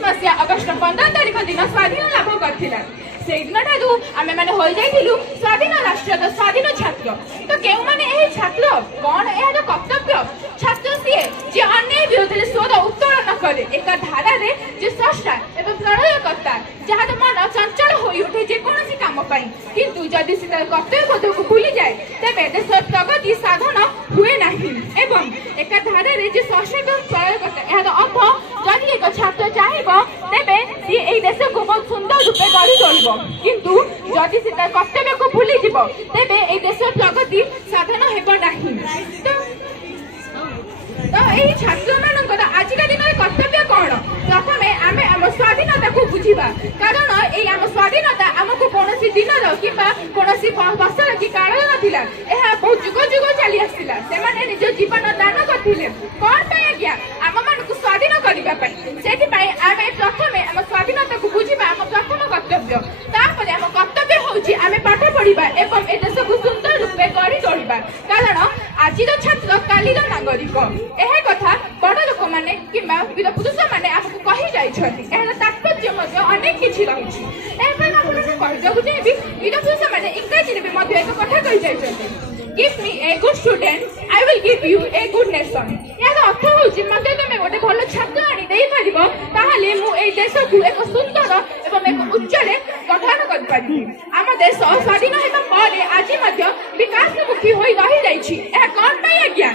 मसीहा अगस्ट 15 तारिख दिन स्वाधीन लाभ करथिला। से दिन ठारू आमे माने होई जाइथिलु स्वाधीन राष्ट्र तो स्वाधीन छात्र। तो केउ माने एही छात्र कोन एहार कर्तव्य छात्र सीए जे अन्य विरोध स्वर उत्तोलन करे एक धारा रे जे स्रष्टा एवं प्रलयकर्ता जहार मन चंचल होई उठे जे कोनसी काम पाई किंतु जदि से कर्तव्य बोध को भूली जाए तबे देश प्रगति साधन हुए नहीं एवं एक धारा रे जे स्रष्टा एवं प्रलयकर्ता एहार अर्थ जदि एक छात्र चाहिबो तबे सी एई देश को बहुत सुंदर रूपे गढ़ी तोलिबो किंतु जदि से कर्तव्य को भूली जिवो तबे एई देश प्रगति साधन हेबो नहीं। तो यही छात्र मानकर आजिका दिन कर्तव्य कौन प्रथम आम आम स्वाधीनता को बुझा कारण ये आम स्वाधीनता आमको कौन दिन कि वर्षर कि काल ना बहुत जुग जुग चली आसला से निज जीवन दान करते कौन आज्ञा आम मान स्वाधीन करने से आम प्रथम आम स्वाधीनता को बुझा आम प्रथम कर्तव्य तापर आम कर्तव्य हूँ आम पाठ पढ़ा एवं ए देश को सुंदर रूपे गढ़ी तोड़ा कारण आज छात्र काली नागरिक यह कथा बड़ लोक मैंने कि वीर पुरुष मैंने आपको कही जाइए तात्पर्य अनेक किसी रही चाहिए वीर पुरुष मैंने इंग्राजी में एक कथा कही जाइए Give me a good student, I will give you a good nation. यार अर्थ होची मते तमे गोटे भलो छात्र आनी देई परिबो ताहाले मु ए देश को एक सुंदर एवं एक उज्जवल गठन कर पारिबी। आम देश स्वाधीन हेबा परे आज मध्य विकास मुखी होई रही जाइछि। ए कोन पय आज्ञा